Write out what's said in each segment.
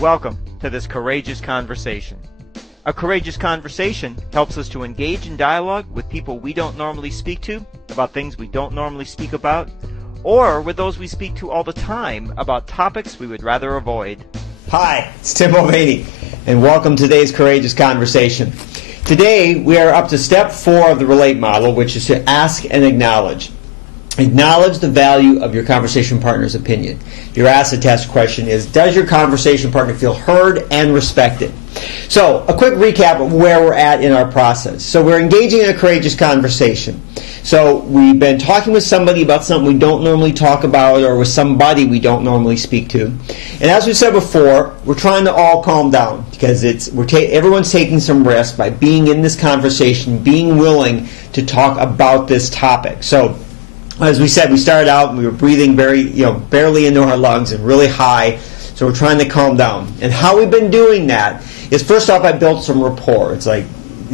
Welcome to this courageous conversation. A courageous conversation helps us to engage in dialogue with people we don't normally speak to, about things we don't normally speak about, or with those we speak to all the time about topics we would rather avoid. Hi, it's Tim Mulvaney, and welcome to today's Courageous Conversation. Today, we are up to step 4 of the RELATE model, which is to ask and acknowledge. Acknowledge the value of your conversation partner's opinion. Your acid test question is, does your conversation partner feel heard and respected? So, a quick recap of where we're at in our process. So, we're engaging in a courageous conversation. So, we've been talking with somebody about something we don't normally talk about, or with somebody we don't normally speak to. And as we said before, we're trying to all calm down, because everyone's taking some risk by being in this conversation, being willing to talk about this topic. So, as we said, we started out and we were breathing barely into our lungs and really high, so we're trying to calm down. And how we've been doing that is, first off, I built some rapport. It's like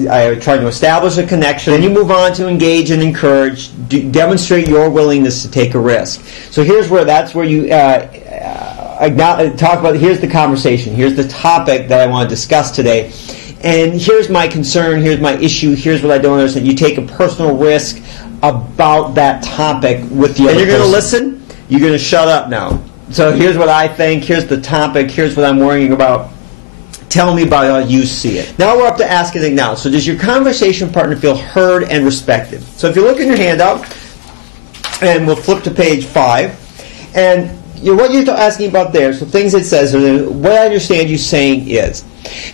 I tried to establish a connection, and you move on to engage and encourage, demonstrate your willingness to take a risk. So that's where you talk about, here's the conversation, here's the topic that I want to discuss today, and here's my concern, here's my issue, here's what I don't understand. You take a personal risk about that topic with the other person. And you're going to listen, you're going to shut up now. So here's what I think, here's the topic, here's what I'm worrying about. Tell me about how you see it. Now we're up to ask and acknowledge. So does your conversation partner feel heard and respected? So if you look in your handout, and we'll flip to page 5, and what you're asking about there, so things it says, what I understand you saying is.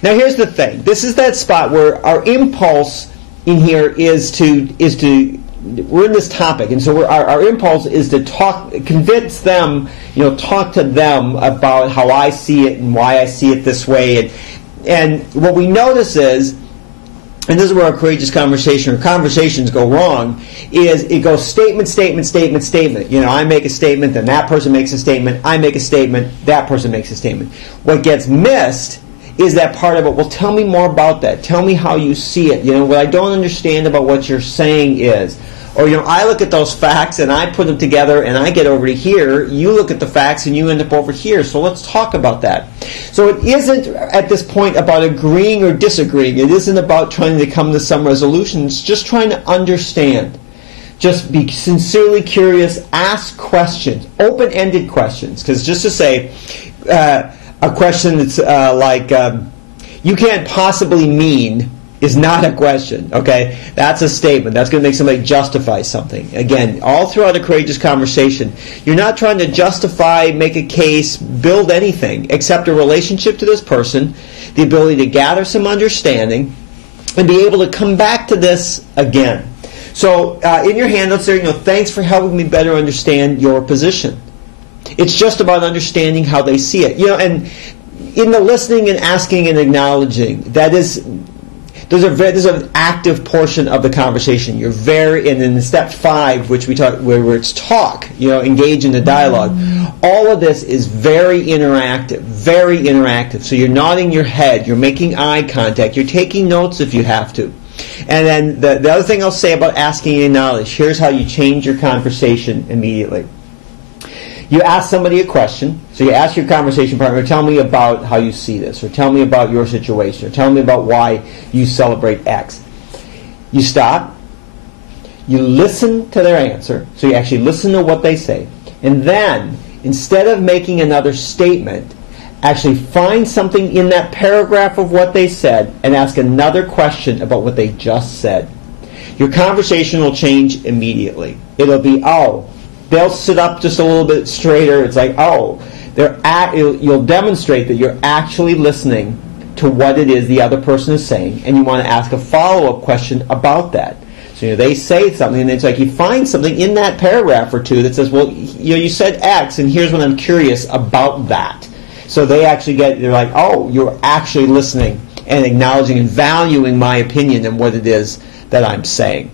Now here's the thing. This is that spot where our impulse in here is to we're in this topic, and so our impulse is to convince them, talk to them about how I see it and why I see it this way. And what we notice is, and this is where our courageous conversation or conversations go wrong, is it goes statement, statement, statement, statement. I make a statement, then that person makes a statement, I make a statement, that person makes a statement. What gets missed is that part of it, well, tell me more about that. Tell me how you see it. What I don't understand about what you're saying is. Or, I look at those facts and I put them together and I get over to here. You look at the facts and you end up over here. So let's talk about that. So it isn't at this point about agreeing or disagreeing. It isn't about trying to come to some resolution. It's just trying to understand. Just be sincerely curious. Ask questions. Open-ended questions. Because just to say, a question that's you can't possibly mean is not a question, okay? That's a statement. That's going to make somebody justify something. Again, all throughout a courageous conversation, you're not trying to justify, make a case, build anything, except a relationship to this person, the ability to gather some understanding, and be able to come back to this again. So in your handouts there, thanks for helping me better understand your position. It's just about understanding how they see it. And in the listening and asking and acknowledging, there's an active portion of the conversation. And in step 5, which we talk, where it's talk, engage in the dialogue. All of this is very interactive, very interactive. So you're nodding your head, you're making eye contact, you're taking notes if you have to. And then the other thing I'll say about asking and acknowledge, here's how you change your conversation immediately. You ask somebody a question, so you ask your conversation partner, tell me about how you see this, or tell me about your situation, or tell me about why you celebrate X. You stop, you listen to their answer, so you actually listen to what they say, and then, instead of making another statement, actually find something in that paragraph of what they said, and ask another question about what they just said. Your conversation will change immediately. It'll be, they'll sit up just a little bit straighter. It's like, you'll demonstrate that you're actually listening to what it is the other person is saying, and you want to ask a follow-up question about that. So they say something, and it's like you find something in that paragraph or two that says, well, you said X, and here's what I'm curious about that. So they're like, you're actually listening and acknowledging and valuing my opinion and what it is that I'm saying.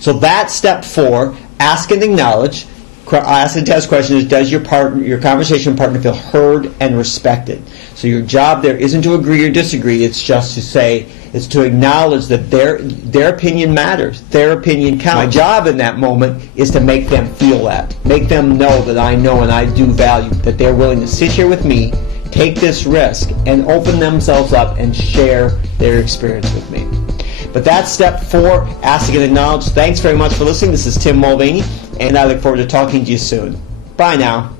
So that's step 4. Ask and acknowledge. Ask and test question is, does your conversation partner feel heard and respected? So your job there isn't to agree or disagree. It's just to say, it's to acknowledge that their opinion matters. Their opinion counts. My job in that moment is to make them feel that. Make them know that I know and I do value, that they're willing to sit here with me, take this risk and open themselves up and share their experience with me. But that's step 4, ask to get acknowledged. Thanks very much for listening. This is Tim Mulvaney, and I look forward to talking to you soon. Bye now.